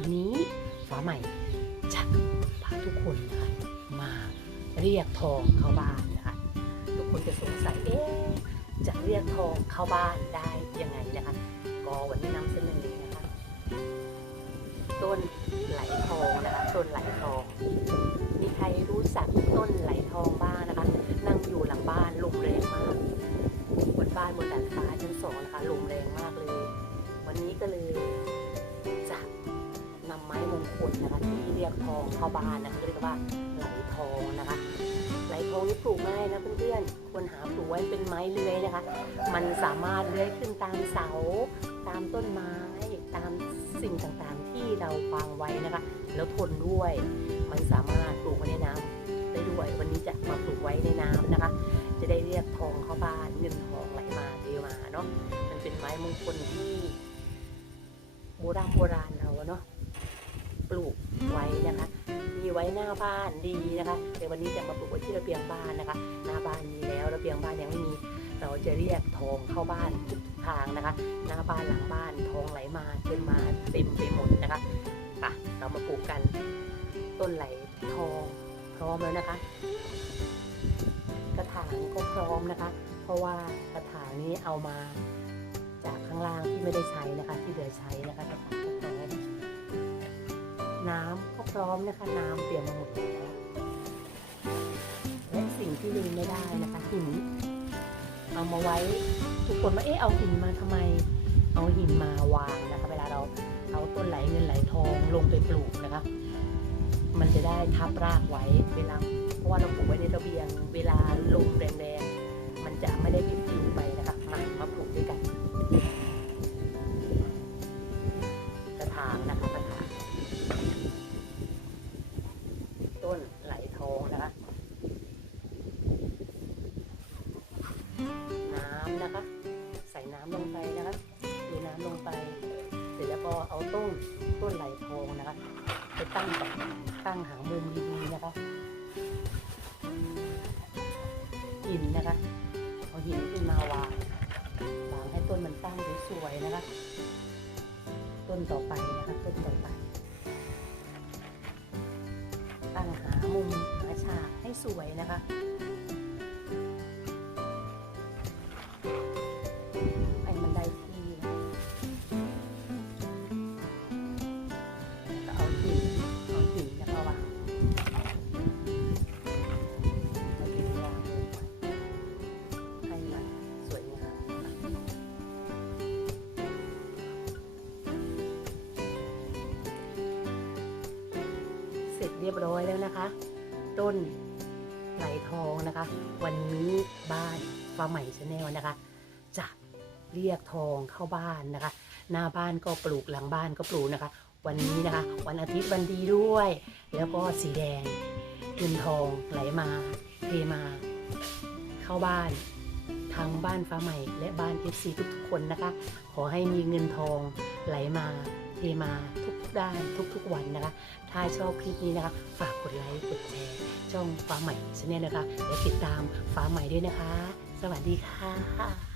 ันนี้ฟ้าใหม่จะพาทุกคนนะคะมาเรียกทองเข้าบ้านนะคะทุกคนจะสงสัยเอ๊ะจะเรียกทองเข้าบ้านได้ยังไงนะคะก็วันนี้นำเสนอนะคะต้นไหลทองนะคะต้นไหลทอง มีใครรู้จักต้นไหลทองบ้างนะคะ นั่งอยู่หลังบ้านลมแรงมากบนบ้านบนดาดฟ้าชั้นสองนะคะลมแรงมากเลย วันนี้ก็เลย ลนะคะที่เรียกทองเข้าบ้านนะคะเรียกว่าไหลทองนะคะ ไหลทองนี่ปลูกง่ายนะเพื่อนๆควรหาปลูกไว้เป็นไม้เลื้อยนะคะ มันสามารถเลื้อยขึ้นตามเสา ตามต้นไม้ ตามสิ่งต่างๆที่เราวางไว้นะคะ แล้วทนด้วย มันสามารถปลูกไว้ในน้ำได้ด้วย วันนี้จะมาปลูกไว้ในน้ำนะคะ จะได้เรียกทองเข้าบ้านเงินทองไหลมาเทมาเนาะ มันเป็นไม้มงคลที่โบราณโบราณเราเนาะ ปลูกไว้นะคะ มีไว้หน้าบ้านดีนะคะแต่วันนี้จะมาปลูกไว้ที่ระเบียงบ้านนะคะ หน้าบ้านมีแล้วระเบียงบ้านยังไม่มีเราจะเรียกทองเข้าบ้านทุกทางนะคะ หน้าบ้านหลังบ้านทองไหลมาเต็มมาเต็มไปหมดนะคะอะเรามาปลูกกัน ต้นไหลทองพร้อมแล้วนะคะ กระถางก็พร้อมนะคะ เพราะว่ากระถางนี้เอามาจากข้างล่างที่ไม่ได้ใช้นะคะ ที่เหลือ น้ำก็พร้อมนะคะ น้ำเตรียมมาหมดแล้วและสิ่งที่ลืมไม่ได้นะคะหิน เอามาไว้ทุกคนว่าเอ๊ะเอาหินมาทำไม เอาหินมาวางนะคะ เวลาเราเอาต้นไหลเงินไหลทองลงไปปลูกนะคะ มันจะได้ทับรากไว้เวลาเพราะว่าเราปลูกไว้ในระเบียง เวลาลมแรง ก็เอาต้นต้นไหลทองนะคะไปตั้งก่อนตั้งหามุมดีๆนะคะหินนะคะเอาหินขึ้นมาวางวางให้ต้นมันตั้งสวยๆนะคะต้นต่อไปนะคะต้นต่อไป ตั้งหามุมหาฉากให้สวยนะคะ ยบร้อยแล้วนะคะ ต้นไหลทองนะคะ วันนี้บ้านฟ้าใหม่ชาแนลนะคะ จะเรียกทองเข้าบ้านนะคะ หน้าบ้านก็ปลูกหลังบ้านก็ปลูกนะคะ วันนี้นะคะ วันอาทิตย์วันดีด้วย แล้วก็สีแดงเงินทองไหลมาเทมา เข้าบ้านทั้งบ้านฟ้าใหม่และบ้านเอฟซีทุกๆคนนะคะ ขอให้มีเงินทองไหลมา เทมาทุกด้านทุกๆวันนะคะ ถ้าชอบคลิปนี้นะคะ ฝากกดไลค์กดแชร์ช่องฟ้าใหม่ชาแนลนะคะและติดตามฟ้าใหม่ด้วยนะคะ สวัสดีค่ะ